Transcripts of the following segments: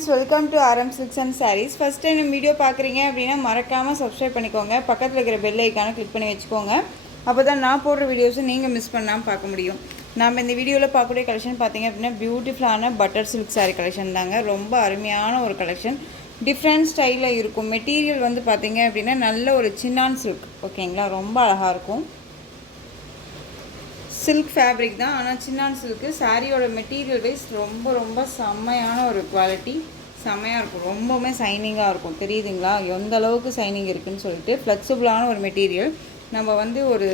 Friends, welcome to RM Silks and Sarees. First time video பார்க்குறீங்க அப்படின்னா மறக்காமல் subscribe பண்ணிக்கோங்க. பக்கத்தில் இருக்கிற பெல் ஐக்கானை கிளிக் பண்ணி வச்சுக்கோங்க. அப்போ தான் நான் போடுற வீடியோஸை நீங்கள் மிஸ் பண்ணாமல் பார்க்க முடியும். நம்ம இந்த வீடியோவில் பார்க்கக்கூடிய கலெக்ஷன் பார்த்தீங்க அப்படின்னா பியூட்டிஃபுல்லான பட்டர் சில்க் சாரீ கலெக்ஷன் தாங்க. ரொம்ப அருமையான ஒரு கலெக்ஷன், டிஃப்ரெண்ட் ஸ்டைலில் இருக்கும். மெட்டீரியல் வந்து பார்த்தீங்க அப்படின்னா நல்ல ஒரு சின்னான் சில்க், ஓகேங்களா. ரொம்ப அழகாக இருக்கும். சில்க் ஃபேப்ரிக் தான், ஆனால் சின்னான் சில்க்கு. சாரியோட மெட்டீரியல் வைஸ் ரொம்ப ரொம்ப செம்மையான ஒரு குவாலிட்டி, செம்மையாக இருக்கும். ரொம்பவுமே சைனிங்காக இருக்கும், தெரியுதுங்களா எந்த அளவுக்கு சைனிங் இருக்குதுன்னு சொல்லிட்டு. ஃப்ளெக்சிபிளான ஒரு மெட்டீரியல். நம்ம வந்து ஒரு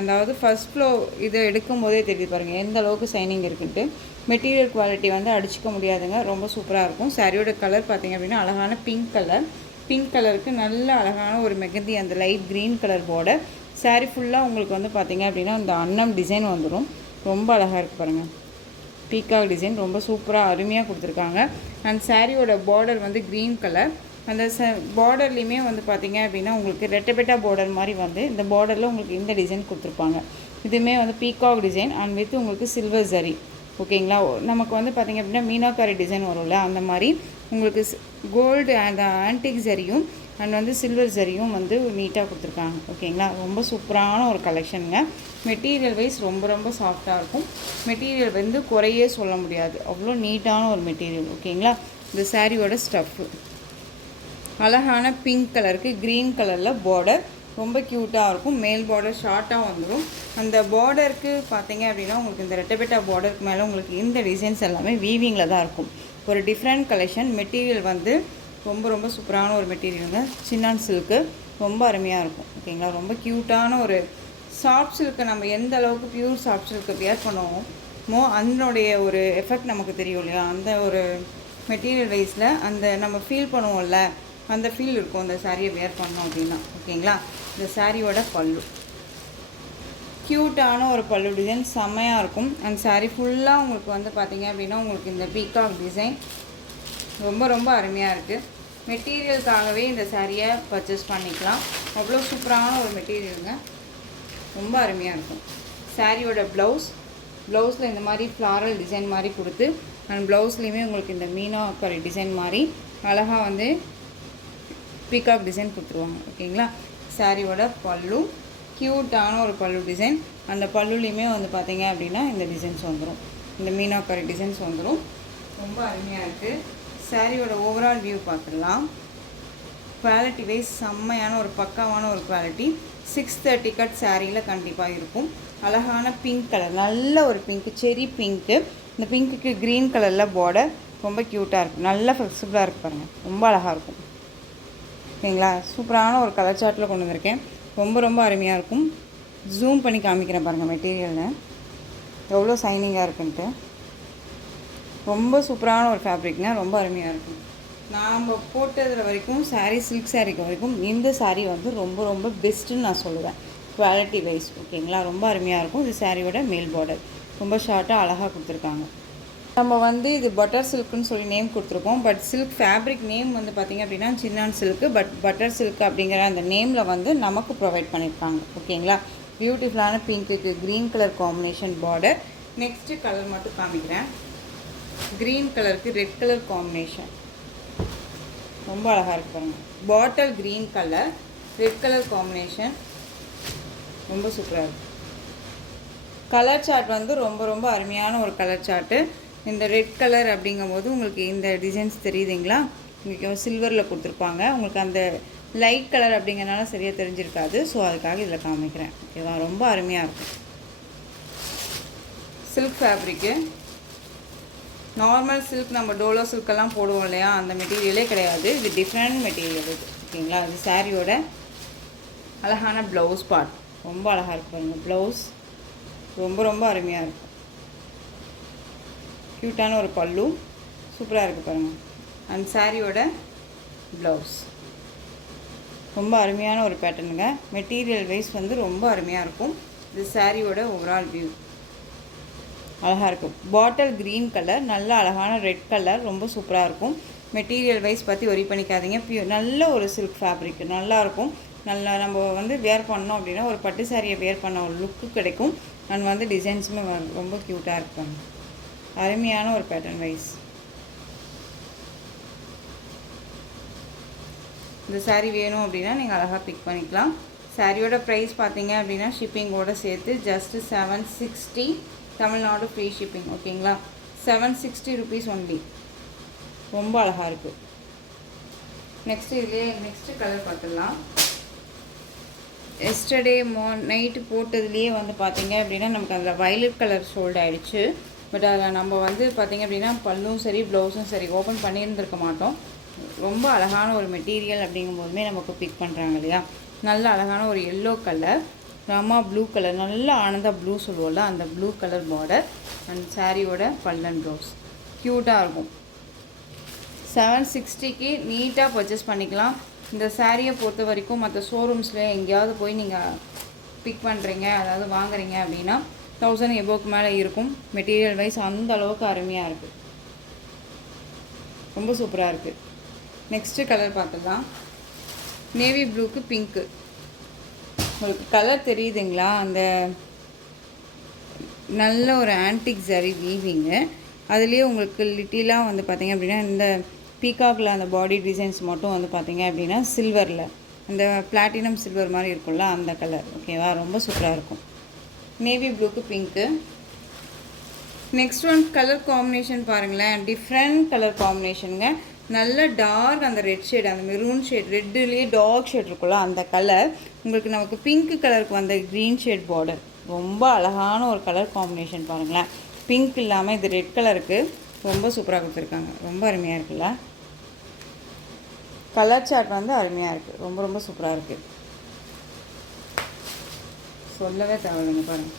அதாவது ஃபஸ்ட் ஃப்ளோ இதை எடுக்கும் போதே தெரியுது பாருங்கள் எந்த அளவுக்கு சைனிங் இருக்குன்ட்டு. மெட்டீரியல் குவாலிட்டி வந்து அடிச்சிக்க முடியாதுங்க, ரொம்ப சூப்பராக இருக்கும். சாரியோட கலர் பார்த்திங்க அப்படின்னா அழகான பிங்க் கலர். பிங்க் கலருக்கு நல்ல அழகான ஒரு மெகந்தி, அந்த light green colour border. Sari ஃபுல்லாக உங்களுக்கு வந்து பார்த்திங்க அப்படின்னா இந்த அன்னம் டிசைன் வந்துடும். ரொம்ப அழகாக இருக்குது பாருங்கள், பீகாக் டிசைன் ரொம்ப சூப்பராக அருமையாக கொடுத்துருக்காங்க. அண்ட் சாரியோட பார்டர் வந்து க்ரீன் கலர். அந்த பார்டர்லேயுமே வந்து பார்த்திங்க அப்படின்னா உங்களுக்கு ரெட்டபெட்டா பார்டர் மாதிரி வந்து இந்த பார்டரில் உங்களுக்கு இந்த டிசைன் கொடுத்துருப்பாங்க. இதுவுமே வந்து பீகாக் டிசைன் அண்ட் வித் உங்களுக்கு சில்வர் ஜரி, ஓகேங்களா. நமக்கு வந்து பார்த்திங்க அப்படின்னா மீனாக்காரி டிசைன் வரும்ல, அந்த மாதிரி உங்களுக்கு கோல்டு அண்ட் ஆன்டிக் ஜரியும் அண்ட் வந்து சில்வர் ஜரியும் வந்து நீட்டாக கொடுத்துருக்காங்க, ஓகேங்களா. ரொம்ப சூப்பரான ஒரு கலெக்ஷனுங்க. மெட்டீரியல் வைஸ் ரொம்ப ரொம்ப சாஃப்டாக இருக்கும். மெட்டீரியல் வந்து குறையே சொல்ல முடியாது, அவ்வளோ நீட்டான ஒரு மெட்டீரியல், ஓகேங்களா. இந்த சாரியோட ஸ்டஃப்பு அழகான பிங்க் கலருக்கு க்ரீன் கலரில் பார்டர், ரொம்ப க்யூட்டாக இருக்கும். மேல் பார்டர் ஷார்ட்டாக வந்துடும். அந்த பார்டருக்கு பார்த்தீங்க அப்படின்னா உங்களுக்கு இந்த ரெட்டபெட்டா பார்டருக்கு மேலே உங்களுக்கு இந்த டிசைன்ஸ் எல்லாமே வீவிங்கில் தான் இருக்கும். ஒரு டிஃப்ரெண்ட் கலெக்ஷன். மெட்டீரியல் வந்து ரொம்ப ரொம்ப சூப்பரான ஒரு மெட்டீரியலுங்க. சின்னான் சில்க்கு ரொம்ப அருமையாக இருக்கும், ஓகேங்களா. ரொம்ப க்யூட்டான ஒரு சாஃப்ட் சில்க்கு. நம்ம எந்த அளவுக்கு பியூர் சாஃப்ட் சில்க்கு வியர் பண்ணுவோமோ அதனுடைய ஒரு எஃபெக்ட் நமக்கு தெரியும் இல்லையா. அந்த ஒரு மெட்டீரியல் வைஸில் அந்த நம்ம ஃபீல் பண்ணுவோம்ல, அந்த ஃபீல் இருக்கும் அந்த சாரியை வியர் பண்ணோம் அப்படின்னா, ஓகேங்களா. இந்த சாரியோட பல்லு க்யூட்டான ஒரு பல்லு டிசைன் செம்மையாக இருக்கும். அந்த சாரீ ஃபுல்லாக உங்களுக்கு வந்து பார்த்திங்க அப்படின்னா உங்களுக்கு இந்த பீகாக் டிசைன் ரொம்ப ரொம்ப அருமையாக இருக்குது. மெட்டீரியலுக்காகவே இந்த சாரியை பர்ச்சேஸ் பண்ணிக்கலாம். அவ்வளோ சூப்பரான ஒரு மெட்டீரியலுங்க, ரொம்ப அருமையாக இருக்கும். சாரியோட ப்ளவுஸில் இந்த மாதிரி ஃப்ளாரல் டிசைன் மாதிரி கொடுத்து அண்ட் ப்ளவுஸ்லேயுமே உங்களுக்கு இந்த மீனாக்கரி டிசைன் மாதிரி அழகாக வந்து பீகாக் டிசைன் கொடுத்துருவாங்க, ஓகேங்களா. சாரியோட பல்லு க்யூட்டான ஒரு பல்லு டிசைன். அந்த பல்லுலேயுமே வந்து பார்த்திங்க அப்படின்னா இந்த டிசைன்ஸ் வந்துடும், இந்த மீனாக்கரி டிசைன்ஸ் வந்துடும். ரொம்ப அருமையாக இருக்குது. சாரியோட ஓவரால் வியூ பார்த்துடலாம். குவாலிட்டி வைஸ் செம்மையான ஒரு பக்காவான ஒரு குவாலிட்டி. 630 கட் சாரியில் கண்டிப்பாக இருக்கும். அழகான பிங்க் கலர், நல்ல ஒரு பிங்க்கு, செரி பிங்க்கு. இந்த பிங்க்குக்கு க்ரீன் கலரில் பார்டர் ரொம்ப க்யூட்டாக இருக்கும். நல்லா ஃப்ளெக்சிபிளாக இருக்குது பாருங்கள், ரொம்ப அழகாக இருக்கும், ஓகேங்களா. சூப்பரான ஒரு கலர் சார்ட்டில் கொண்டு வந்திருக்கேன். ரொம்ப ரொம்ப அருமையாக இருக்கும். ஜூம் பண்ணி காமிக்கிறேன் பாருங்கள் மெட்டீரியலில் எவ்வளோ சைனிங்காக இருக்குன்ட்டு. ரொம்ப சூப்பரான ஒரு ஃபேப்ரிக்ங்க, ரொம்ப அருமையாக இருக்கும். நாம் போட்டதில் வரைக்கும் சாரீ, சில்க் சாரீக்கு வரைக்கும் இந்த சாரீ வந்து ரொம்ப ரொம்ப பெஸ்ட்டுன்னு நான் சொல்லுவேன், குவாலிட்டி வைஸ், ஓகேங்களா. ரொம்ப அருமையாக இருக்கும். இது சாரியோட மேல் பார்டர் ரொம்ப ஷார்ட்டாக அழகாக கொடுத்துருக்காங்க. நம்ம வந்து இது பட்டர் சில்க்குன்னு சொல்லி நேம் கொடுத்துருக்கோம். பட் சில்க் ஃபேப்ரிக் நேம் வந்து பார்த்திங்க அப்படின்னா சின்னான் சில்க்கு. பட்டர் சில்க் அப்படிங்கிற அந்த நேமில் வந்து நமக்கு ப்ரொவைட் பண்ணியிருக்காங்க, ஓகேங்களா. பியூட்டிஃபுல்லான பிங்க்குக்கு green colour combination border. Next colour மட்டும் காமிக்கிறேன். க்ரீன் கலருக்கு ரெட் கலர் காம்பினேஷன் ரொம்ப அழகாக இருக்கு பாருங்கள். Bottle green colour, red colour combination ரொம்ப சூப்பராக இருக்குது. கலர் சார்ட் வந்து ரொம்ப ரொம்ப அருமையான ஒரு கலர் சார்ட்டு. இந்த ரெட் கலர் அப்படிங்கும்போது உங்களுக்கு இந்த டிசைன்ஸ் தெரியுதுங்களா, உங்களுக்கு சில்வரில் கொடுத்துருப்பாங்க. உங்களுக்கு அந்த லைட் கலர் அப்படிங்கிறனால சரியாக தெரிஞ்சிருக்காது, ஸோ அதுக்காக இதில் காமிக்கிறேன், ஓகேவா. ரொம்ப அருமையாக இருக்கும். சில்க் ஃபேப்ரிக்கு நார்மல் சில்க், நம்ம டோலோ சில்கெல்லாம் போடுவோம் இல்லையா, அந்த மெட்டீரியலே கிடையாது. இது டிஃப்ரெண்ட் மெட்டீரியல் இது, ஓகேங்களா. இது சாரியோட அழகான ப்ளவுஸ் பார்ட் ரொம்ப அழகாக இருக்குது பாருங்கள். ப்ளவுஸ் ரொம்ப ரொம்ப அருமையாக இருக்கும். க்யூட்டான ஒரு பல்லு சூப்பராக இருக்குது பாருங்கள். அண்ட் சாரியோட ப்ளவுஸ் ரொம்ப அருமையான ஒரு பேட்டர்னுங்க. மெட்டீரியல் வைஸ் வந்து ரொம்ப அருமையாக இருக்கும். இது சாரியோட ஓவரால் வியூ அழகாக இருக்கும். பாட்டில் க்ரீன் கலர், நல்ல அழகான ரெட் கலர், ரொம்ப சூப்பராக இருக்கும். மெட்டீரியல் வைஸ் பற்றி ஒரி பண்ணிக்காதீங்க. நல்ல ஒரு சில்க் ஃபேப்ரிக் நல்லாயிருக்கும். நல்லா நம்ம வந்து வேர் பண்ணோம் அப்படின்னா ஒரு பட்டு சாரியை வேர் பண்ண ஒரு லுக்கு கிடைக்கும். அண்ட் வந்து டிசைன்ஸுமே ரொம்ப க்யூட்டாக இருக்கும். அருமையான ஒரு பேட்டர்ன் வைஸ் இந்த saree வேணும் அப்படின்னா நீங்கள் அழகாக பிக் பண்ணிக்கலாம். சாரியோட ப்ரைஸ் பார்த்தீங்க அப்படின்னா ஷிப்பிங்கோடு சேர்த்து ஜஸ்ட்டு 760, தமிழ்நாடு ஃப்ரீ ஷிப்பிங். ஓகேங்களா, 760 rupees ஒன்லி. ரொம்ப அழகாக இருக்குது. நெக்ஸ்ட்டு கலர் பார்த்துடலாம். எஸ்டர்டே நைட்டு போட்டதுலேயே வந்து பார்த்தீங்க அப்படின்னா நமக்கு அதில் வயலட் கலர் ஷோல்ட் ஆகிடுச்சு. பட் அதில் நம்ம வந்து பார்த்திங்க அப்படின்னா பல்லும் சரி ப்ளவுஸும் சரி ஓப்பன் பண்ணியிருந்திருக்க மாட்டோம். ரொம்ப அழகான ஒரு மெட்டீரியல் அப்படிங்கும்போதுமே நமக்கு பிக் பண்ணுறாங்க இல்லையா. நல்ல அழகான ஒரு yellow colour, Rama blue colour, நல்ல ஆனந்தா ப்ளூ சொல்லுவோம்ல, அந்த ப்ளூ கலர் பார்டர் அண்ட் சாரியோட பல்லன் ப்ளவுஸ் க்யூட்டாக இருக்கும். 760க்கு நீட்டாக பர்ச்சேஸ் பண்ணிக்கலாம். இந்த சாரியை பொறுத்த வரைக்கும் மற்ற ஷோரூம்ஸில் எங்கேயாவது போய் நீங்கள் பிக் பண்ணுறீங்க, அதாவது வாங்குறீங்க அப்படின்னா 1000 எபோக்கு மேலே இருக்கும். மெட்டீரியல் வைஸ் அந்த அளவுக்கு அருமையாக இருக்குது. ரொம்ப சூப்பராக இருக்குது. நெக்ஸ்ட்டு கலர் பார்த்துக்கலாம். நேவி ப்ளூக்கு பிங்க்கு. உங்களுக்கு கலர் தெரியுதுங்களா, அந்த நல்ல ஒரு ஆன்டிக் ஜரி வீவிங்கு. அதுலேயே உங்களுக்கு லிட்டிலாக வந்து பார்த்திங்க அப்படின்னா இந்த பீகாக்கில் அந்த பாடி டிசைன்ஸ் மட்டும் வந்து பார்த்திங்க அப்படின்னா சில்வரில் அந்த பிளாட்டினம் சில்வர் மாதிரி இருக்கும்ல அந்த கலர். ஓகேவா, ரொம்ப சூப்பராக இருக்கும். நேவி ப்ளூக்கு pink. Next one colour combination பாருங்களேன், டிஃப்ரெண்ட் கலர் காம்பினேஷனுங்க. நல்ல டார்க் அந்த ரெட் ஷேட், அந்த மெரூன் ஷேட், ரெட்டுலேயே டார்க் ஷேட் இருக்குல்ல அந்த கலர். உங்களுக்கு நமக்கு பிங்க் கலருக்கு வந்த க்ரீன் ஷேட் பார்டர். ரொம்ப அழகான ஒரு கலர் காம்பினேஷன் பாருங்களேன். பிங்க் இல்லாமல் இது ரெட் கலருக்கு ரொம்ப சூப்பராக கொடுத்துருக்காங்க. ரொம்ப அருமையாக இருக்குல்ல. கலர் சார்ட் வந்து அருமையாக இருக்குது. ரொம்ப ரொம்ப சூப்பராக இருக்குது. சொல்லவே தேவையில்லைங்க பாருங்கள்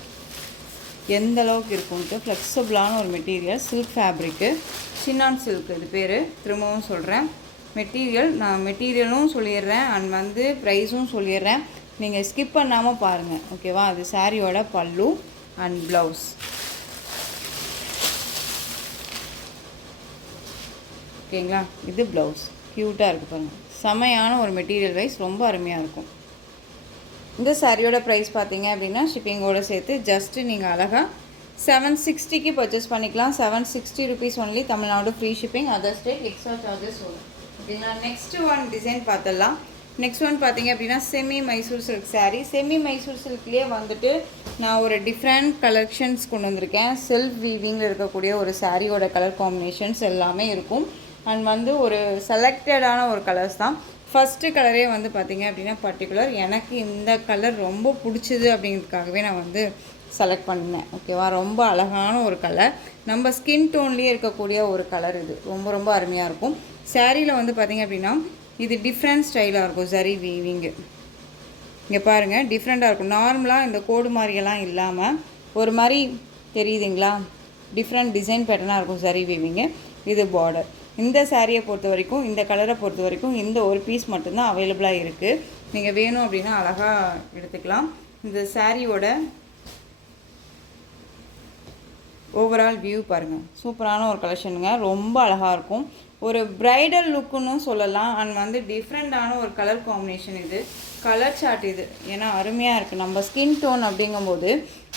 எந்த அளவுக்கு இருக்கும்ட்டு. ஃப்ளெக்சிபிளான ஒரு material, silk fabric, Chinnan silk இது பேர். திரும்பவும் சொல்கிறேன், நான் மெட்டீரியலும் சொல்லிடுறேன் அண்ட் வந்து ப்ரைஸும் சொல்லிடுறேன். நீங்கள் ஸ்கிப் பண்ணாமல் பாருங்கள். ஓகேவா, அது சாரியோட பல்லு அண்ட் ப்ளவுஸ். ஓகேங்களா, இது ப்ளவுஸ். க்யூட்டாக இருக்குது பாருங்கள். செமையான ஒரு மெட்டீரியல் வைஸ் ரொம்ப அருமையாக இருக்கும். இந்த சாரியோட ப்ரைஸ் பார்த்தீங்க அப்படின்னா ஷிப்பிங்கோடு சேர்த்து ஜஸ்ட்டு நீங்கள் அழகாக 760க்கு பர்ச்சேஸ் பண்ணிக்கலாம். 760 rupees only, Tamil Nadu free shipping, other state extra charges வரும். ஓகேங்களா, நெக்ஸ்ட்டு ஒன் டிசைன் பார்த்துடலாம். நெக்ஸ்ட் ஒன் பார்த்தீங்க அப்படின்னா semi Mysore silk sari. Semi Mysore சில்க்லேயே வந்துட்டு நான் ஒரு டிஃப்ரெண்ட் கலெக்ஷன்ஸ் கொண்டு வந்திருக்கேன். செல்ஃப் வீவிங்கில் இருக்கக்கூடிய ஒரு சாரியோட கலர் காம்பினேஷன்ஸ் எல்லாமே இருக்கும். அண்ட் வந்து ஒரு செலக்டடான ஒரு கலர்ஸ் தான். ஃபஸ்ட்டு கலரே வந்து பார்த்திங்க அப்படின்னா பர்டிகுலர் எனக்கு இந்த கலர் ரொம்ப பிடிச்சிது அப்படிங்கிறதுக்காகவே நான் வந்து செலக்ட் பண்ணேன். ஓகேவா, ரொம்ப அழகான ஒரு கலர், நம்ம ஸ்கின் டோன்லேயே இருக்கக்கூடிய ஒரு கலர். இது ரொம்ப ரொம்ப அருமையாக இருக்கும். சாரியில் வந்து பார்த்திங்க அப்படின்னா இது டிஃப்ரெண்ட் ஸ்டைலாக இருக்கும். ஜரி வீவிங்கு இங்கே பாருங்கள் டிஃப்ரெண்ட்டாக இருக்கும். நார்மலாக இந்த கோடு மாதிரியெல்லாம் இல்லாமல் ஒரு மாதிரி தெரியுதுங்களா, டிஃப்ரெண்ட் டிசைன் பேட்டர்னாக இருக்கும் ஜரி வீவிங்கு. இது பார்டர். இந்த சாரியை பொறுத்த வரைக்கும், இந்த கலரை பொறுத்த வரைக்கும் இந்த ஒரு பீஸ் மட்டும்தான் அவைலபிளாக இருக்குது. நீங்கள் வேணும் அப்படின்னா அழகாக எடுத்துக்கலாம். இந்த சாரியோட ஓவரால் வியூ பாருங்கள், சூப்பரான ஒரு கலெக்ஷனுங்க. ரொம்ப அழகாக இருக்கும். ஒரு ப்ரைடல் லுக்குன்னு சொல்லலாம். அண்ட் வந்து டிஃப்ரெண்ட்டான ஒரு கலர் காம்பினேஷன். இது கலர் சார்ட் இது, ஏன்னா அருமையாக இருக்குது. நம்ம ஸ்கின் டோன் அப்படிங்கும்போது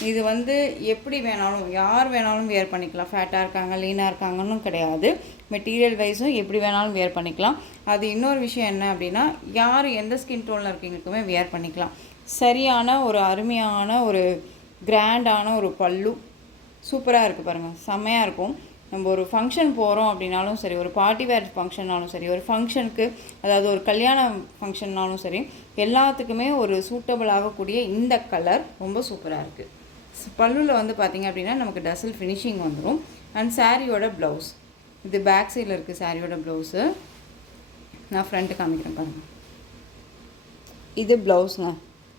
இது வந்து எப்படி வேணாலும் யார் வேணாலும் வேர் பண்ணிக்கலாம். ஃபேட்டாக இருக்காங்க, லீனாக இருக்காங்கன்னு கிடையாது. மெட்டீரியல் வைஸும் எப்படி வேணாலும் வேர் பண்ணிக்கலாம். அது இன்னொரு விஷயம் என்ன அப்படின்னா, யார் எந்த ஸ்கின் டோனில் இருக்கீங்களுக்குமே வேர் பண்ணிக்கலாம். சரியான ஒரு அருமையான ஒரு கிராண்டான ஒரு பல்லு சூப்பராக இருக்குது பாருங்கள், செம்மையாக இருக்கும். நம்ம ஒரு ஃபங்க்ஷன் போகிறோம் அப்படின்னாலும் சரி, ஒரு பார்ட்டி வேர் ஃபங்க்ஷன்னாலும் சரி, ஒரு ஃபங்க்ஷனுக்கு அதாவது ஒரு கல்யாண ஃபங்க்ஷன்னாலும் சரி, எல்லாத்துக்குமே ஒரு சூட்டபிள் ஆகக்கூடிய இந்த கலர் ரொம்ப சூப்பராக இருக்குது. பல்லுவில் வந்து பார்த்திங்க அப்படின்னா நமக்கு டசல் ஃபினிஷிங் வந்துடும். அண்ட் சாரியோட ப்ளவுஸ் இது பேக் சைடில் இருக்குது. சாரியோட ப்ளவுஸு நான் ஃப்ரண்ட்டு காமிக்கிறேன் பாருங்கள். இது ப்ளவுஸுங்க,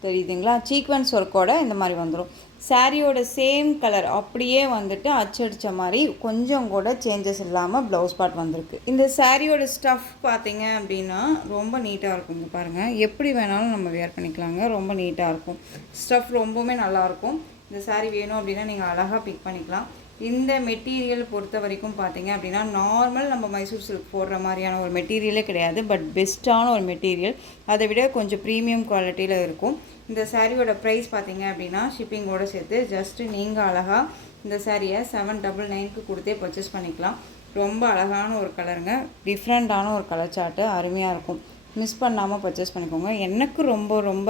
தெரியுதுங்களா, சீக்வன்ஸ் ஒர்க்கோட இந்த மாதிரி வந்துடும். சாரியோட சேம் கலர் அப்படியே வந்துட்டு அச்சடித்த மாதிரி கொஞ்சம் கூட சேஞ்சஸ் இல்லாமல் ப்ளவுஸ் பார்ட் வந்திருக்கு. இந்த சாரியோட ஸ்டஃப் பார்த்தீங்க அப்படின்னா ரொம்ப நீட்டாக இருக்குங்க பாருங்கள். எப்படி வேணாலும் நம்ம வேர் பண்ணிக்கலாங்க. ரொம்ப நீட்டாக இருக்கும். ஸ்டஃப் ரொம்பவுமே நல்லாயிருக்கும். இந்த சாரீ வேணும் அப்படின்னா நீங்கள் அழகாக பிக் பண்ணிக்கலாம். இந்த மெட்டீரியல் பொறுத்த வரைக்கும் பார்த்தீங்க அப்படின்னா நார்மல் நம்ம மைசூர் சில்க் போடுற மாதிரியான ஒரு மெட்டீரியலே கிடையாது. பட் பெஸ்ட்டான ஒரு மெட்டீரியல், அதை விட கொஞ்சம் ப்ரீமியம் குவாலிட்டியில் இருக்கும். இந்த சாரியோட ப்ரைஸ் பார்த்தீங்க அப்படின்னா ஷிப்பிங்கோடு சேர்த்து ஜஸ்ட்டு நீங்கள் அழகாக இந்த சாரியை 799க்கு கொடுத்தே பர்ச்சேஸ் பண்ணிக்கலாம். ரொம்ப அழகான ஒரு கலருங்க, டிஃப்ரெண்ட்டான ஒரு கலர் சார்ட்டு, அருமையாக இருக்கும். மிஸ் பண்ணாமல் பர்ச்சேஸ் பண்ணிக்கோங்க. எனக்கு ரொம்ப ரொம்ப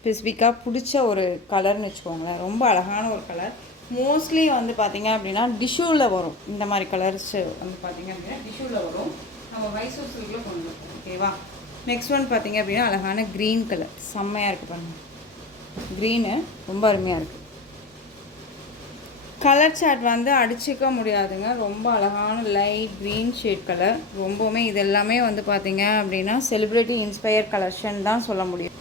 ஸ்பெசிஃபிக்காக பிடிச்ச ஒரு கலர்னு வச்சுக்கோங்களேன். ரொம்ப அழகான ஒரு கலர். மோஸ்ட்லி வந்து பார்த்திங்க அப்படின்னா டிஷ்யூவில் வரும். இந்த மாதிரி கலர்ஸ் வந்து பார்த்திங்க அப்படின்னா டிஷ்யூவில் வரும். நம்ம மைசூர் சில்கில் கொண்டு வரோம். ஓகேவா? நெக்ஸ்ட் ஒன் பார்த்திங்க அப்படின்னா அழகான க்ரீன் கலர். செம்மையாக இருக்குது பாருங்கள். க்ரீனு ரொம்ப அருமையாக இருக்குது. கலர் சார்ட் வந்து அடிச்சிக்க முடியாதுங்க. ரொம்ப அழகான லைட் க்ரீன் ஷேட் கலர். ரொம்பவுமே இது எல்லாமே வந்து பார்த்திங்க அப்படின்னா செலிப்ரிட்டி இன்ஸ்பயர் கலெக்ஷன் தான் சொல்ல முடியும்.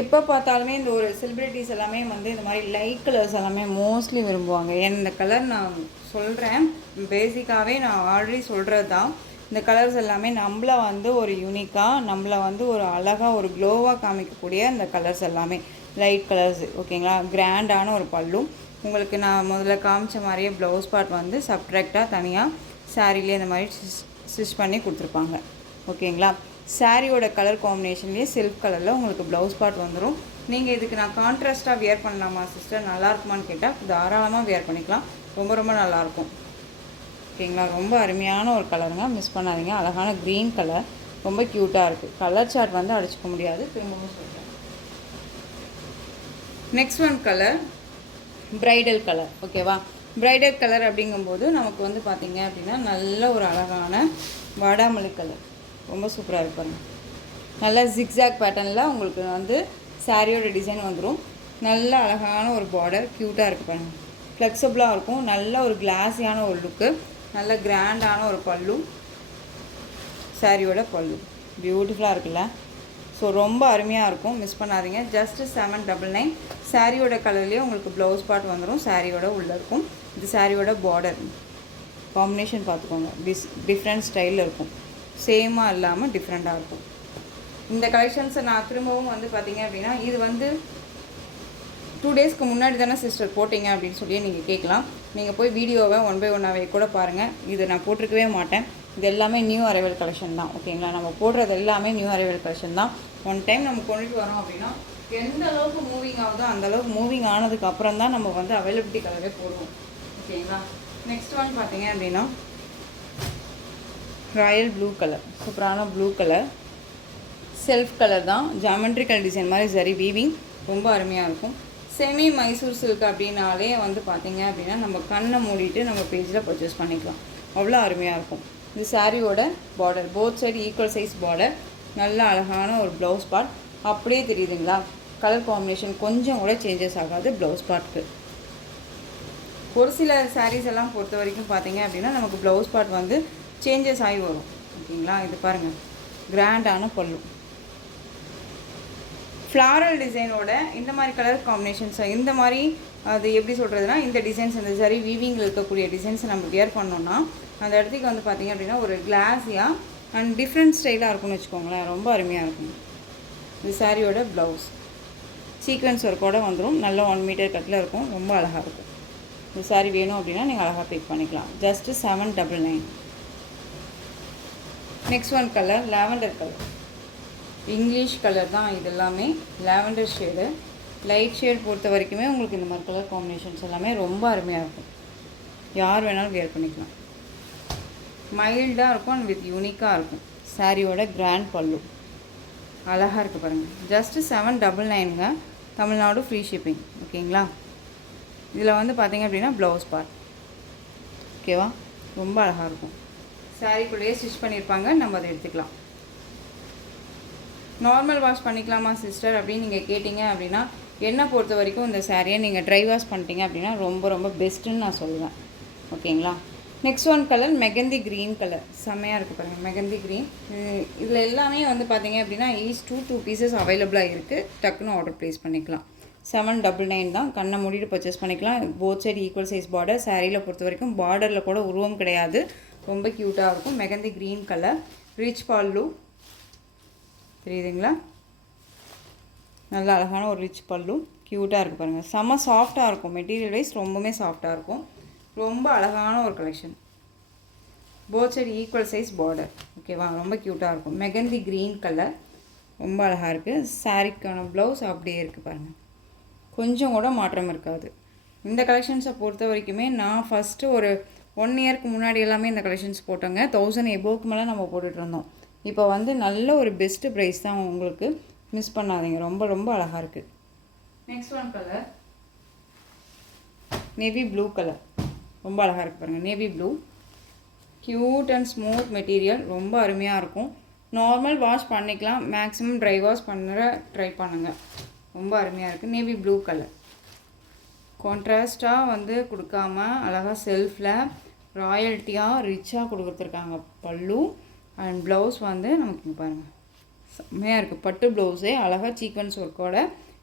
எப்போ பார்த்தாலுமே இந்த ஒரு செலிப்ரிட்டிஸ் எல்லாமே வந்து இந்த மாதிரி லைட் கலர்ஸ் எல்லாமே மோஸ்ட்லி விரும்புவாங்க. இந்த கலர் நான் சொல்கிறேன், பேசிக்காகவே நான் ஆல்ரெடி சொல்கிறது தான். இந்த கலர்ஸ் எல்லாமே நம்மளை வந்து ஒரு யூனிக்காக, நம்மளை வந்து ஒரு அழகாக ஒரு க்ளோவாக காமிக்கக்கூடிய இந்த கலர்ஸ் எல்லாமே லைட் கலர்ஸ். ஓகேங்களா? கிராண்டான ஒரு பல்லு. உங்களுக்கு நான் முதல்ல காமிச்ச மாதிரியே ப்ளவுஸ் பார்ட் வந்து சப்ட்ராக்டாக தனியாக சாரீலேயே இந்த மாதிரி ஸ்டிச் பண்ணி கொடுத்துருப்பாங்க. ஓகேங்களா? சாரியோட கலர் காம்பினேஷன்லேயே சில்க் கலரில் உங்களுக்கு ப்ளவுஸ் பார்ட் வந்துடும். நீங்கள் இதுக்கு நான் கான்ட்ராஸ்ட்டாக வியர் பண்ணலாமா சிஸ்டர், நல்லா இருக்குமான்னு கேட்டால் தாராளமாக வியர் பண்ணிக்கலாம். ரொம்ப ரொம்ப நல்லாயிருக்கும். ஓகேங்களா? ரொம்ப அருமையான ஒரு கலருங்க, மிஸ் பண்ணாதீங்க. அழகான க்ரீன் கலர், ரொம்ப க்யூட்டாக இருக்குது. கலர் சார்ட் வந்து அடிச்சுக்க முடியாது, திரும்பவும் சொல்கிறேன். Next one colour bridal colour. ஓகேவா? ப்ரைடல் கலர் அப்படிங்கும்போது நமக்கு வந்து பார்த்திங்க அப்படின்னா நல்ல ஒரு அழகான வாடாமல்லி கலர். ரொம்ப சூப்பராக இருப்பாங்க. நல்லா ஜிக்ஸாக் பேட்டர்னில் உங்களுக்கு வந்து சாரியோட டிசைன் வந்துடும். நல்ல அழகான ஒரு பார்டர், க்யூட்டாக இருக்குது பாருங்கள். ஃப்ளெக்சிபிளாக இருக்கும். நல்ல ஒரு கிளாஸியான ஒரு லுக்கு, நல்ல கிராண்டான ஒரு பல்லு. சாரியோட பல்லு பியூட்டிஃபுல்லாக இருக்குல்ல? ஸோ ரொம்ப அருமையாக இருக்கும், மிஸ் பண்ணாதீங்க. ஜஸ்ட்டு 799. சாரியோட கலர்லேயே உங்களுக்கு ப்ளவுஸ் பார்ட் வந்துடும். சாரியோட உள்ளே இருக்கும். இது சாரியோட பார்டர் காம்பினேஷன் பார்த்துக்கோங்க. டிஃப்ரெண்ட் ஸ்டைலில் இருக்கும். சேமாக இல்லாமல் டிஃப்ரெண்ட்டாக இருக்கும். இந்த கலெக்ஷன்ஸை நான் திரும்பவும் வந்து பார்த்திங்க அப்படின்னா இது வந்து 2 டேஸ்க்கு முன்னாடி தானே சிஸ்டர் போட்டிங்க அப்படின்னு சொல்லி நீங்கள் கேட்கலாம். நீங்கள் போய் வீடியோவை 1 by 1ஆகவே கூட பாருங்கள். இது நான் போட்டிருக்கவே மாட்டேன். இது எல்லாமே நியூ அரைவல் கலெக்ஷன் தான். ஓகேங்களா? நம்ம போடுறது எல்லாமே நியூ அரைவல் கலெக்ஷன் தான். ஒன் டைம் நம்ம கொண்டுட்டு வரோம் அப்படின்னா எந்த அளவுக்கு மூவிங் ஆகுதோ அந்த அளவுக்கு மூவிங் ஆனதுக்கு அப்புறம் தான் நம்ம வந்து அவைலபிலிட்டி கலரே போடுவோம். ஓகேங்களா? நெக்ஸ்ட் ஒன் பார்த்திங்க அப்படின்னா ராயல் ப்ளூ கலர். சூப்பரான ப்ளூ கலர், செல்ஃப் கலர் தான். ஜாமெண்ட்ரிக்கல் டிசைன் மாதிரி சரி வீவிங், ரொம்ப அருமையாக இருக்கும். செமி மைசூர் சில்க் அப்படின்னாலே வந்து பார்த்திங்க அப்படின்னா நம்ம கண்ணை மூடிட்டு நம்ம பேஜில் பர்ச்சேஸ் பண்ணிக்கலாம். அவ்வளோ அருமையாக இருக்கும். இது சாரியோட border, both side equal size border. நல்ல அழகான ஒரு ப்ளவுஸ் பார்ட். அப்படியே தெரியுதுங்களா? கலர் காம்பினேஷன் கொஞ்சம் கூட சேஞ்சஸ் ஆகாது ப்ளவுஸ் பார்ட்க்கு. ஒரு சில சாரீஸ் எல்லாம் பொறுத்த வரைக்கும் பார்த்திங்க அப்படின்னா நமக்கு ப்ளவுஸ் பார்ட் வந்து சேஞ்சஸ் ஆகி வரும். ஓகேங்களா? இது பாருங்கள், கிராண்டான பல்லு, ஃப்ளாரல் டிசைனோட இந்த மாதிரி கலர் காம்பினேஷன்ஸ். இந்த மாதிரி அது எப்படி சொல்கிறதுனா, இந்த டிசைன்ஸ் இந்த சரி வீவிங்கில் இருக்கக்கூடிய டிசைன்ஸை நம்ம வியர் பண்ணோன்னா அந்த இடத்துக்கு வந்து பார்த்திங்க அப்படின்னா ஒரு கிளாஸியாக அண்ட் டிஃப்ரெண்ட் ஸ்டைலாக இருக்கும்னு வச்சுக்கோங்களேன். ரொம்ப அருமையாக இருக்கும். இது சாரியோட ப்ளவுஸ் சீக்வன்ஸ் ஒர்க்கோடு வந்துடும். நல்ல 1 மீட்டர் கட்டில் இருக்கும். ரொம்ப அழகாக இருக்கும். இந்த சாரி வேணும் அப்படின்னா நீங்கள் அழகாக பிக் பண்ணிக்கலாம். Just 799. Next one colour lavender colour. English colour தான் இது எல்லாமே. லாவெண்டர் ஷேடு, லைட் ஷேட் பொறுத்த வரைக்குமே உங்களுக்கு இந்த மாதிரி கலர் காம்பினேஷன்ஸ் எல்லாமே ரொம்ப அருமையாக இருக்கும். யார் வேணாலும் வியர் பண்ணிக்கலாம். மைல்டாக இருக்கும் அண்ட் வித் யூனிக்காக இருக்கும். சாரியோட கிராண்ட் பல்லு அழகாக இருக்குது பாருங்கள். ஜஸ்ட்டு 799ங்க. Tamil Nadu free shipping. ஓகேங்களா? இதில் வந்து பார்த்திங்க அப்படின்னா ப்ளவுஸ் பார்ட். ஓகேவா? ரொம்ப அழகாக இருக்கும். சாரிக்குள்ளேயே ஸ்டிச் பண்ணியிருப்பாங்க, நம்ம அதை எடுத்துக்கலாம். நார்மல் வாஷ் பண்ணிக்கலாமா சிஸ்டர் அப்படின்னு நீங்கள் கேட்டிங்க அப்படின்னா என்னை பொறுத்த வரைக்கும் இந்த சாரியை நீங்கள் ட்ரை வாஷ் பண்ணிட்டீங்க அப்படின்னா ரொம்ப ரொம்ப பெஸ்ட்டுன்னு நான் சொல்லுவேன். ஓகேங்களா? Next one colour mehndi green colour. செம்மையாக இருக்குது பாருங்கள், மெகந்தி க்ரீன். இதில் எல்லாமே வந்து பார்த்திங்க அப்படின்னா ஈச் 2 பீசஸ் அவைலபிளாக இருக்குது. டக்குன்னு ஆர்டர் ப்ளேஸ் பண்ணிக்கலாம். 799 தான். கண்ணை மூடிட்டு பர்ச்சேஸ் பண்ணிக்கலாம். Both side equal size border. சாரியில் பொறுத்த வரைக்கும் பார்டரில் கூட உருவம் கிடையாது. ரொம்ப க்யூட்டாக இருக்கும். மெகந்தி க்ரீன் கலர், ரிச் பல்லு தெரியுதுங்களா? நல்ல அழகான ஒரு ரிச் பல்லு, க்யூட்டாக இருக்குது பாருங்கள். செம்ம சாஃப்டாக இருக்கும். மெட்டீரியல் வைஸ் ரொம்பவுமே சாஃப்டாக இருக்கும். ரொம்ப அழகான ஒரு collection. Both side equal size border. ஓகேவா? ரொம்ப க்யூட்டாக இருக்கும். மெகந்தி க்ரீன் கலர் ரொம்ப அழகாக இருக்குது. சாரிக்கான ப்ளவுஸ் அப்படியே இருக்குது பாருங்கள். கொஞ்சம் கூட மாற்றம் இருக்காது. இந்த கலெக்ஷன்ஸை பொறுத்த வரைக்குமே நான் ஃபஸ்ட்டு ஒரு 1 இயருக்கு முன்னாடி எல்லாமே இந்த கலெக்ஷன்ஸ் போட்டோங்க. 1000 எபோவுக்கு மேலே நம்ம போட்டுகிட்டு இருந்தோம். இப்போ வந்து நல்ல ஒரு பெஸ்ட்டு ப்ரைஸ் தான் உங்களுக்கு, மிஸ் பண்ணாதீங்க. ரொம்ப ரொம்ப அழகாக இருக்குது. Next one colour navy blue colour. ரொம்ப அழகாக இருக்குது பாருங்கள். Navy blue cute and smooth material, ரொம்ப அருமையாக இருக்கும். நார்மல் வாஷ் பண்ணிக்கலாம், மேக்ஸிமம் ட்ரை வாஷ் பண்ண ட்ரை பண்ணுங்கள். ரொம்ப அருமையாக இருக்குது. நேவி ப்ளூ கலர் கான்ட்ராஸ்ட்டாக வந்து கொடுக்காம அழகாக செல்ஃபில் ராயல்ட்டியாக ரிச்சாக கொடுத்துருக்காங்க. பல்லு அண்ட் ப்ளவுஸ் வந்து நமக்கு பாருங்கள் செம்மையாக இருக்குது. பட்டு ப்ளவுஸே அழகாக சீக்வன்ஸ் ஒர்க்கோட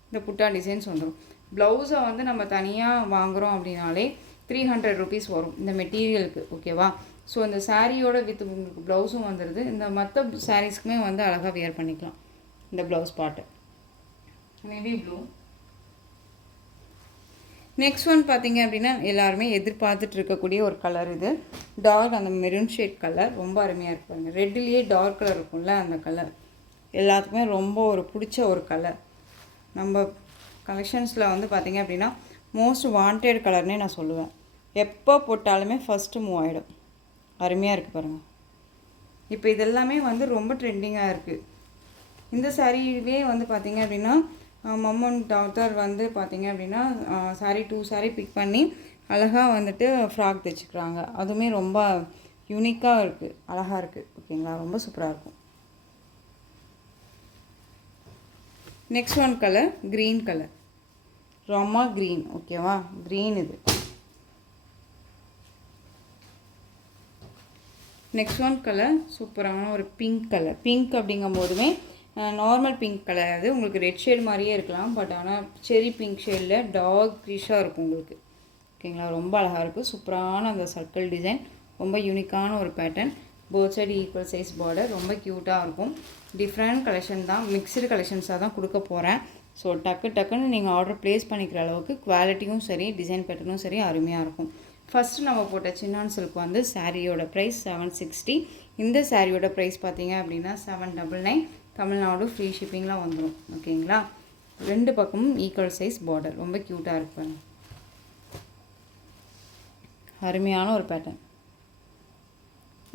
இந்த புட்டா டிசைன்ஸ் வந்துடும். ப்ளவுஸை வந்து நம்ம தனியாக வாங்குகிறோம் அப்படின்னாலே 300 rupees வரும் இந்த மெட்டீரியலுக்கு. ஓகேவா? ஸோ இந்த சாரியோட வித் உங்களுக்கு ப்ளவுஸும் வந்துடுது. இந்த மற்ற சாரீஸ்க்குமே வந்து அழகாக வியர் பண்ணிக்கலாம் இந்த ப்ளவுஸ் பாட்டு. Navy blue. நெக்ஸ்ட் ஒன் பார்த்தீங்க அப்படின்னா எல்லாருமே எதிர்பார்த்துட்டு இருக்கக்கூடிய ஒரு கலர் இது. டார்க் அந்த மெரூன் ஷேட் கலர் ரொம்ப அருமையாக இருப்பாங்க. ரெட்லேயே டார்க் கலர் இருக்கும்ல, அந்த கலர் எல்லாத்துக்குமே ரொம்ப ஒரு பிடிச்ச ஒரு கலர். நம்ம கலெக்ஷன்ஸில் வந்து பார்த்திங்க அப்படின்னா மோஸ்ட் வாண்டட் கலர்னே நான் சொல்லுவேன். எப்போ போட்டாலுமே ஃபஸ்ட்டு மூவ் ஆகிடும். அருமையாக இருக்குது பாருங்கள். இப்போ இதெல்லாமே வந்து ரொம்ப ட்ரெண்டிங்காக இருக்குது. இந்த சாரீவே வந்து பார்த்திங்க அப்படின்னா மம்மன் டாக்டர் வந்து பார்த்திங்க அப்படின்னா சாரீ 2 சாரீ பிக் பண்ணி அழகாக வந்துட்டு ஃப்ராக் தைச்சிக்கிறாங்க. அதுவுமே ரொம்ப யூனிக்காக இருக்குது, அழகாக இருக்குது. ஓகேங்களா? ரொம்ப சூப்பராக இருக்கும். Next one colour green colour, Rama green. ஓகேவா? க்ரீன் இது. நெக்ஸ்ட் ஒன் கலர் சூப்பரான ஒரு பிங்க் கலர். பிங்க் அப்படிங்கும் போதுமே நார்மல் பிங்க் கலர், அது உங்களுக்கு ரெட் ஷேட் மாதிரியே இருக்கலாம், பட் ஆனால் செரி பிங்க் ஷேடில் டார்க் க்ரீஷாக இருக்கும் உங்களுக்கு. ஓகேங்களா? ரொம்ப அழகாக இருக்குது. சூப்பரான அந்த சர்க்கிள் டிசைன், ரொம்ப யூனிக்கான ஒரு pattern. Both side equal size border, ரொம்ப க்யூட்டாக இருக்கும். டிஃப்ரெண்ட் கலெக்ஷன் தான், மிக்சடு கலெக்ஷன்ஸாக தான் கொடுக்க போகிறேன். ஸோ டக்குன்னு நீங்கள் ஆர்டர் ப்ளேஸ் பண்ணிக்கிற அளவுக்கு குவாலிட்டியும் சரி, டிசைன் பேட்டர்னும் சரி அருமையாக இருக்கும். ஃபஸ்ட்டு நம்ம போட்ட சின்னான் சில்க் வந்து சாரியோட ப்ரைஸ் 760. இந்த சாரியோட ப்ரைஸ் பார்த்தீங்க அப்படின்னா 799. தமிழ்நாடு ஃப்ரீ ஷிப்பிங்கில் வந்துடும். ஓகேங்களா? 2 பக்கமும் ஈக்குவல் சைஸ் பார்டர், ரொம்ப க்யூட்டாக இருப்பாங்க. அருமையான ஒரு பேட்டர்ன்.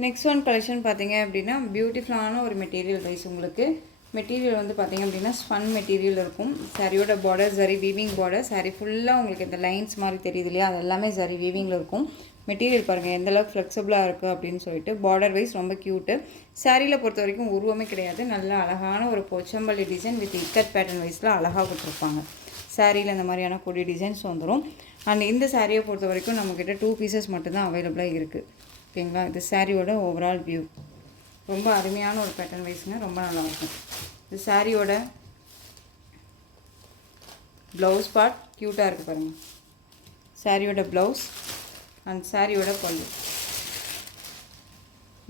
நெக்ஸ்ட் ஒன் கலெக்ஷன் பார்த்தீங்க அப்படின்னா பியூட்டிஃபுல்லான ஒரு மெட்டீரியல் வைஸ் உங்களுக்கு. மெட்டீரியல் வந்து பார்த்திங்க அப்படின்னா ஸ்பன் மெட்டீரியல் இருக்கும். சாரியோட border zari weaving border. Sorry ஃபுல்லாக உங்களுக்கு இந்த லைன்ஸ் மாதிரி தெரியுது இல்லையா, அது எல்லாமே ஜரி வீவிங்கில் இருக்கும். மெட்டீரியல் பாருங்கள் எந்தளவுக்கு ஃப்ளெக்சிபிளாக இருக்குது அப்படின்னு சொல்லிட்டு. பார்டர் வைஸ் ரொம்ப க்யூட்டு. சாரியில் பொறுத்த வரைக்கும் உருவமே கிடையாது, நல்ல அழகான ஒரு Pochampally design with ikat pattern வைஸில் அழகாக கொடுத்துருப்பாங்க. சாரியில் இந்த மாதிரியான கொடி டிசைன்ஸ் வந்துடும். அண்ட் இந்த சாரியை பொறுத்த வரைக்கும் நம்மக்கிட்ட 2 பீசஸ் மட்டும்தான் அவைலபிளாக இருக்குது. ஓகேங்களா? இது சாரியோட ஓவரால் வியூ. ரொம்ப அருமையான ஒரு பேட்டர்ன் வைஸுங்க, ரொம்ப நல்லாயிருக்கும். இது சாரியோட ப்ளவுஸ் பார்ட் க்யூட்டாக இருக்குது பாருங்கள். சாரியோட ப்ளவுஸ் அண்ட் சாரியோட பல்லு,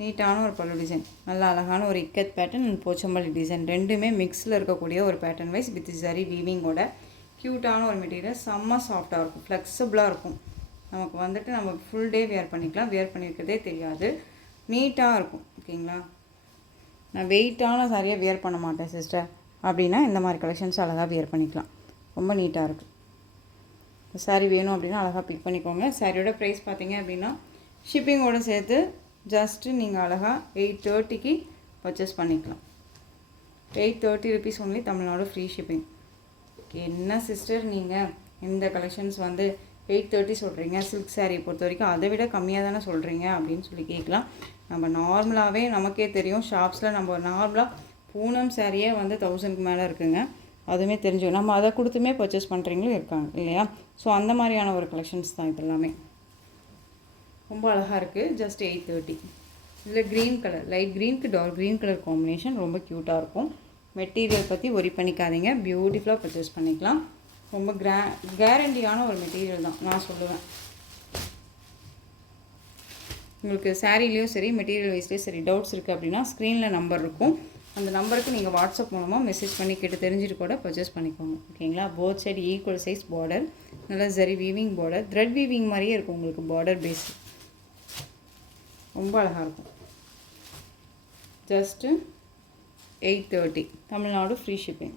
நீட்டான ஒரு பல்லு டிசைன், நல்ல அழகான ஒரு ikat pattern and Pochampalli design, ரெண்டுமே மிக்ஸில் இருக்கக்கூடிய ஒரு பேட்டர்ன் வைஸ் வித் சரி வீவிங்கோட க்யூட்டான ஒரு மெட்டீரியல். செம்ம சாஃப்டாக இருக்கும், ஃப்ளெக்சிபிளாக இருக்கும். நமக்கு வந்துட்டு நம்ம ஃபுல் டே வியர் பண்ணிக்கலாம், வியர் பண்ணியிருக்கிறதே தெரியாது, நீட்டாக இருக்கும். ஓகேங்களா? நான் வெயிட்டான சாரியை வியர் பண்ண மாட்டேன் சிஸ்டர் அப்படின்னா இந்த மாதிரி கலெக்ஷன்ஸ் அழகாக வியர் பண்ணிக்கலாம், ரொம்ப நீட்டாக இருக்குது. சாரீ வேணும் அப்படின்னா அழகாக பிக் பண்ணிக்கோங்க. சாரியோட ப்ரைஸ் பார்த்தீங்க அப்படின்னா ஷிப்பிங்கோடு சேர்த்து ஜஸ்ட்டு நீங்கள் அழகாக 830க்கு பர்ச்சேஸ் பண்ணிக்கலாம். 830 rupees only, Tamil Nadu free shipping. என்ன சிஸ்டர் நீங்கள் இந்த கலெக்ஷன்ஸ் வந்து 830 சொல்கிறீங்க, சில்க் சாரியை பொறுத்த வரைக்கும் அதை விட கம்மியாக தானே சொல்கிறீங்க அப்படின்னு சொல்லி கேட்கலாம். நம்ம நார்மலாகவே நமக்கே தெரியும், ஷாப்ஸில் நம்ம நார்மலாக பூனம் சாரியே வந்து 1000க்கு மேலே இருக்குங்க, அதுவுமே தெரிஞ்சுக்கும். நம்ம அதை கொடுத்துமே பர்ச்சேஸ் பண்ணுறீங்களும் இருக்காங்க இல்லையா? ஸோ அந்த மாதிரியான ஒரு கலெக்ஷன்ஸ் தான் இதெல்லாமே. ரொம்ப அழகாக இருக்குது. ஜஸ்ட் 830. இதில் க்ரீன் கலர், லைட் க்ரீனுக்கு டார்க் க்ரீன் கலர் காம்பினேஷன், ரொம்ப க்யூட்டாக இருக்கும். மெட்டீரியல் பற்றி ஒரி பண்ணிக்காதீங்க, பியூட்டிஃபுல்லாக பர்ச்சேஸ் பண்ணிக்கலாம். ரொம்ப கேரண்டியான ஒரு மெட்டீரியல் தான் நான் சொல்லுவேன். உங்களுக்கு சாரீலேயும் சரி மெட்டீரியல் வைஸ்லேயும் சரி டவுட்ஸ் இருக்குது அப்படின்னா ஸ்க்ரீனில் நம்பர் இருக்கும், அந்த நம்பருக்கு நீங்கள் வாட்ஸ்அப் மூலமாக மெசேஜ் பண்ணி கேட்டு தெரிஞ்சுட்டு கூட பர்ச்சேஸ் பண்ணிக்கோங்க. ஓகேங்களா? Both side equal size border, நல்லா zari weaving border, thread weaving மாதிரியே இருக்கும் உங்களுக்கு பார்டர் பேஸ், ரொம்ப அழகாக இருக்கும். Just 830, Tamil Nadu free shipping.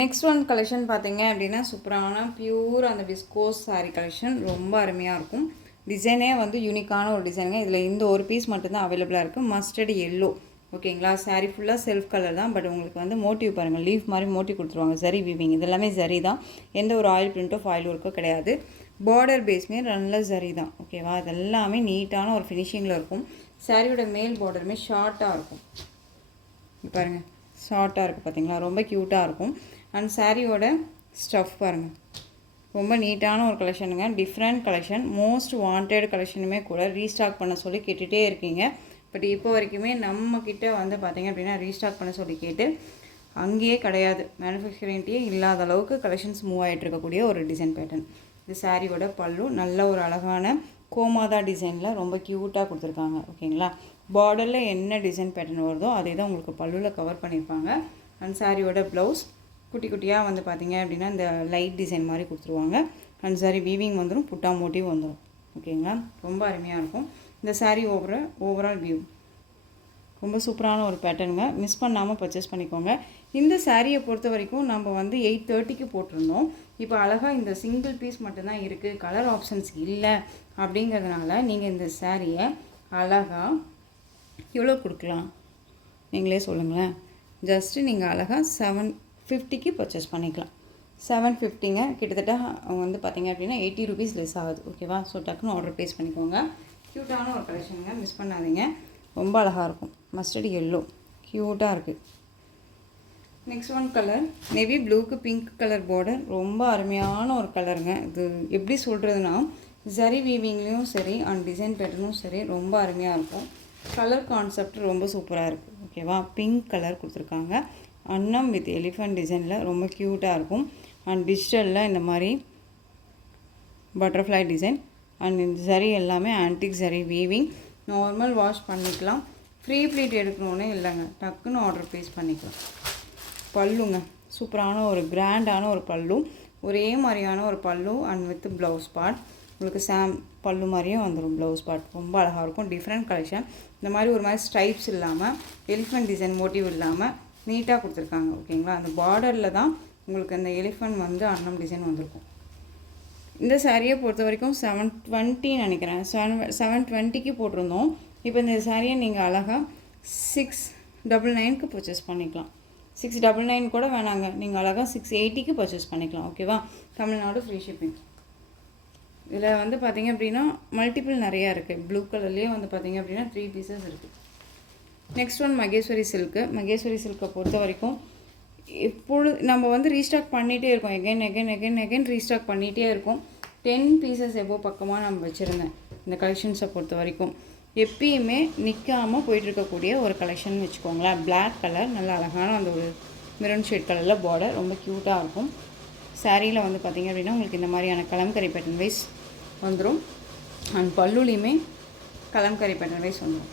Next one collection பார்த்தீங்க அப்படின்னா சூப்பரான பியூர் அந்த விஸ்கோஸ் சாரீ கலெக்ஷன், ரொம்ப அருமையாக இருக்கும். டிசைனே வந்து யூனிக்கான ஒரு டிசைனுங்க. இதில் இந்த ஒரு பீஸ் மட்டும்தான் அவைலபிளாக இருக்குது, மஸ்டர்ட் எல்லோ. ஓகேங்களா. சாரீ ஃபுல்லாக செல்ஃப் கலர் தான். பட் உங்களுக்கு வந்து மோட்டிவ் பாருங்கள், லீஃப் மாதிரி மோட்டிவ் கொடுத்துருவாங்க. சரி வீவிங் இதெல்லாமே சரி தான். எந்த ஒரு ஆயில் பிரிண்ட்டோ ஃபாயில் ஒர்க்கோ கிடையாது. பார்டர் பேஸ்மே நல்ல சரி தான். ஓகேவா. இதெல்லாமே நீட்டான ஒரு ஃபினிஷிங்கில் இருக்கும். சாரியோட மேல் பார்டருமே ஷார்ட்டாக இருக்கும். பாருங்கள், ஷார்ட்டாக இருக்குது பார்த்தீங்களா, ரொம்ப க்யூட்டாக இருக்கும். அண்ட் சாரியோட ஸ்டஃப் பாருங்கள், ரொம்ப நீட்டான ஒரு கலெக்ஷனுங்க. டிஃப்ரெண்ட் கலெக்ஷன், மோஸ்ட் வாண்டட் கலெக்ஷனுமே கூட ரீஸ்டாக் பண்ண சொல்லி கேட்டுகிட்டே இருக்கீங்க. பட் இப்போ வரைக்குமே நம்மக்கிட்ட வந்து பார்த்திங்க அப்படின்னா ரீஸ்டாக் பண்ண சொல்லி கேட்டு அங்கேயே கிடையாது, மேனுஃபேக்சரிங்லேயே இல்லாத அளவுக்கு கலெக்ஷன்ஸ் மூவ் ஆகிட்டு இருக்கக்கூடிய ஒரு டிசைன் பேட்டர்ன். இது சாரியோட பல்லு நல்ல ஒரு அழகான கோமாதா டிசைனில் ரொம்ப க்யூட்டாக கொடுத்துருக்காங்க. ஓகேங்களா. பார்டரில் என்ன டிசைன் பேட்டர்ன் வருதோ அதே தான் உங்களுக்கு பல்லுவில் கவர் பண்ணியிருப்பாங்க. அண்ட் சாரியோட ப்ளவுஸ் குட்டி குட்டியாக வந்து பார்த்திங்க அப்படின்னா இந்த லைட் டிசைன் மாதிரி கொடுத்துருவாங்க. அண்ட் சாரி வீவிங் வந்துடும், புட்டா மோட்டிவ் வந்துடும். ஓகேங்களா. ரொம்ப அருமையாக இருக்கும் இந்த சாரீ. ஓவரால் வியூ ரொம்ப சூப்பரான ஒரு பேட்டர்னுங்க. மிஸ் பண்ணாமல் பர்ச்சேஸ் பண்ணிக்கோங்க. இந்த சாரியை பொறுத்த வரைக்கும் நம்ம வந்து 8:30க்கு போட்டிருந்தோம். இப்போ அழகாக இந்த சிங்கிள் பீஸ் மட்டும்தான் இருக்குது, கலர் ஆப்ஷன்ஸ் இல்லை அப்படிங்கிறதுனால நீங்கள் இந்த சாரியை அழகாக எவ்வளோ கொடுக்கலாம் நீங்களே சொல்லுங்களேன். ஜஸ்ட்டு நீங்கள் அழகாக 750க்கு பர்ச்சேஸ் பண்ணிக்கலாம். 750ங்க, கிட்டத்தட்ட அவங்க வந்து பார்த்திங்க அப்படின்னா 80 ரூபீஸ் லெஸ் ஆகுது. ஓகேவா. ஸோ டக்குன்னு ஆர்டர் ப்ளேஸ் பண்ணிக்கோங்க. க்யூட்டான ஒரு கலெக்ஷனுங்க, மிஸ் பண்ணாதீங்க. ரொம்ப அழகாக இருக்கும். மஸ்டர்ட் எல்லோ க்யூட்டாக இருக்குது. நெக்ஸ்ட் ஒன் கலர் நேவி ப்ளூக்கு பிங்க் கலர் பார்டர், ரொம்ப அருமையான ஒரு கலருங்க. இது எப்படி சொல்கிறதுனா ஜரி வீவிங்லேயும் சரி அண்ட் டிசைன் பேட்டர்னும் சரி ரொம்ப அருமையாக இருக்கும். கலர் கான்செப்ட் ரொம்ப சூப்பராக இருக்குது. ஓகேவா. பிங்க் கலர் கொடுத்துருக்காங்க. அன்னம் வித் எலிஃபண்ட் டிசைனில் ரொம்ப க்யூட்டாக இருக்கும். அண்ட் டிஜிட்டலில் இந்த மாதிரி பட்டர்ஃப்ளை டிசைன். அண்ட் இந்த சரி எல்லாமே ஆன்டிக் சரி வீவிங். நார்மல் வாஷ் பண்ணிக்கலாம். ஃப்ரீ ப்ளீட் எடுக்கணுன்னே இல்லைங்க, டக்குன்னு ஆர்டர் ப்ளேஸ் பண்ணிக்கலாம். பல்லுங்க சூப்பரான ஒரு கிராண்டான ஒரு பல்லு, ஒரே மாதிரியான ஒரு பல்லு அண்ட் வித் ப்ளவுஸ் பார்ட். உங்களுக்கு பல்லு மாதிரியும் வந்துடும் ப்ளவுஸ் பார்ட். ரொம்ப அழகாக இருக்கும். Different collection. இந்த மாதிரி ஒரு மாதிரி ஸ்ட்ரைப்ஸ் இல்லாமல் எலிஃபண்ட் டிசைன் மோட்டிவ் இல்லாமல் நீட்டாக கொடுத்துருக்காங்க. ஓகேங்களா. அந்த பார்டரில் தான் உங்களுக்கு அந்த எலிஃபண்ட் வந்து அன்னம் டிசைன் வந்திருக்கும். இந்த சாரியை பொறுத்த வரைக்கும் 720 நினைக்கிறேன், 720க்கு போட்டிருந்தோம். இப்போ இந்த சாரியை நீங்கள் அழகாக 699க்கு பர்ச்சேஸ் பண்ணிக்கலாம். 699 கூட வேணாங்க, நீங்கள் அழகாக 680க்கு பர்ச்சேஸ் பண்ணிக்கலாம். ஓகேவா. Tamil Nadu free shipping. இதில் வந்து பார்த்திங்க அப்படின்னா மல்டிபிள் நிறையா இருக்குது. ப்ளூ கலர்லேயே வந்து பார்த்திங்க அப்படின்னா 3 பீசஸ் இருக்குது. Next one Maheshwari silk. Maheshwari சில்க்கை பொறுத்த வரைக்கும் இப்பொழுது நம்ம வந்து ரீஸ்டாக் பண்ணிகிட்டே இருக்கோம். எகைன் ரீஸ்டாக் பண்ணிகிட்டே இருக்கோம். 10 பீசஸ் எவ்வளோ பக்கமாக நம்ம வச்சுருந்தேன். இந்த கலெக்ஷன்ஸை பொறுத்த வரைக்கும் எப்பயுமே நிற்காமல் போயிட்டுருக்கக்கூடிய ஒரு கலெக்ஷன் வச்சுக்கோங்களேன். பிளாக் கலர் நல்ல அழகான அந்த ஒரு மெரூன் ஷேட் கலரில் பார்டர் ரொம்ப க்யூட்டாக இருக்கும். சாரியில் வந்து பார்த்திங்க அப்படின்னா உங்களுக்கு இந்த மாதிரியான கலம்கரி பேட்டர்ன் வைஸ் வந்துடும். அண்ட் பல்லுலேயுமே கலம்கரி பேட்டர்ன் வைஸ் வந்துடும்.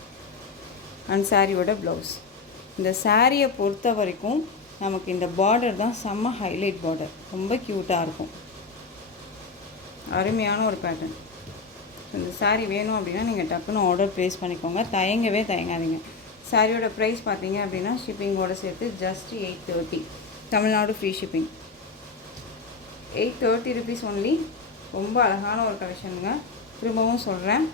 அண்ட் சாரியோட ப்ளவுஸ். இந்த சாரியை பொறுத்த வரைக்கும் நமக்கு இந்த பார்டர் தான் செம்ம ஹைலைட் பார்டர். ரொம்ப க்யூட்டாக இருக்கும். அருமையான ஒரு பேட்டர்ன். இந்த சாரீ வேணும் அப்படின்னா நீங்கள் டக்குன்னு ஆர்டர் ப்ளேஸ் பண்ணிக்கோங்க. தயங்காதீங்க. சாரியோட ப்ரைஸ் பார்த்தீங்க அப்படின்னா ஷிப்பிங்கோடு சேர்த்து just 830. Tamil Nadu free shipping. 830 rupees only. ரொம்ப அழகான ஒரு கலெக்ஷனுங்க. திரும்பவும் சொல்கிறேன்,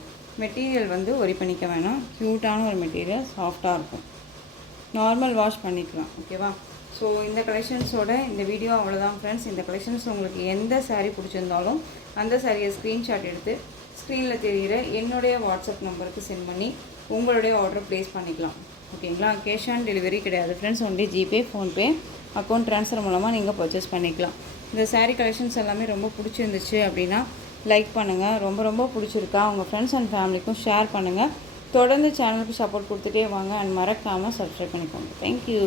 மெட்டீரியல் வந்து ஒரி பண்ணிக்க வேணாம். க்யூட்டான ஒரு மெட்டீரியல், சாஃப்டாக இருக்கும். நார்மல் வாஷ் பண்ணிக்கலாம். ஓகேவா. ஸோ இந்த கலெக்ஷன்ஸோட இந்த வீடியோ அவ்வளோதான் ஃப்ரெண்ட்ஸ். இந்த கலெக்ஷன்ஸ் உங்களுக்கு எந்த சாரீ பிடிச்சிருந்தாலும் அந்த சாரியை ஸ்க்ரீன்ஷாட் எடுத்து ஸ்க்ரீனில் தெரிகிற என்னுடைய வாட்ஸ்அப் நம்பருக்கு சென்ட் பண்ணி உங்களுடைய ஆர்டர் ப்ளேஸ் பண்ணிக்கலாம். ஓகேங்களா. கேஷ் ஆன் டெலிவரி கிடையாது friends. Only GPay, PhonePe, account transfer மூலமாக நீங்கள் பர்ச்சேஸ் பண்ணிக்கலாம். இந்த சாரீ கலெக்ஷன்ஸ் எல்லாமே ரொம்ப பிடிச்சிருந்துச்சு அப்படின்னா லைக் பண்ணுங்கள். ரொம்ப பிடிச்சிருக்கா உங்கள் ஃப்ரெண்ட்ஸ் அண்ட் ஃபேமிலிக்கும் ஷேர் பண்ணுங்கள். தொடர்ந்து சேனலுக்கு சப்போர்ட் கொடுத்துட்டே வாங்க. அண்ட் மறக்காமல் சப்ஸ்கிரைப் பண்ணிக்கோங்க. தேங்க்யூ.